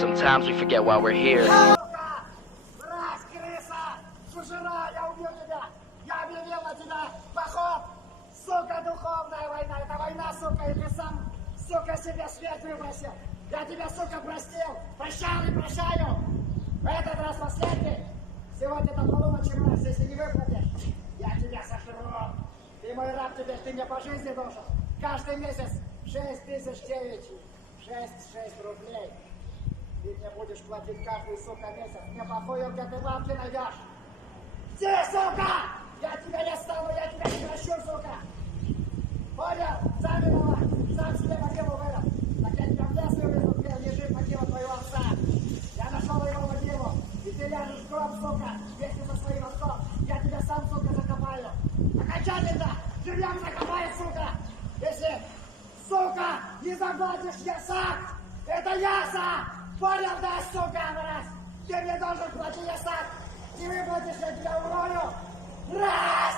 Sometimes we forget why we're here. Сука! Мразь, крыса! Сужена, я убью тебя! Я объявил на тебя поход! Сука, духовная война! Это война, сука, и ты сам, сука, себе свет выбросил! Я тебя, сука, простил! Прощал и прощаю! В этот раз последний! Сегодня до полуночи, мразь, если не выплатишь, я тебя сожру! Ты мой раб теперь, ты мне по жизни должен! Каждый месяц 6009! 6 рублей! Ты мне будешь платить каждый, сука, месяц. Мне похуй, где ты бабки найдешь. Ты, сука! Я тебя не стану, я тебя не прощу, сука! Понял? Сам виноват. Сам себе могилу вырыл. Так я тебя в лес вывезу, где лежит могила твоего отца. Я нашел его могилу. И ты ляжешь в гроб, сука, вместе со своим отцом. Я тебя сам, сука, закопаю. Окончательно! Живьем закопаю, сука! Если, сука, не заплатишь ясак! Это яса! Понял, да, сука, мразь? Ты мне должен платить ясак! Не выплатишь, я тебя урою! Раз!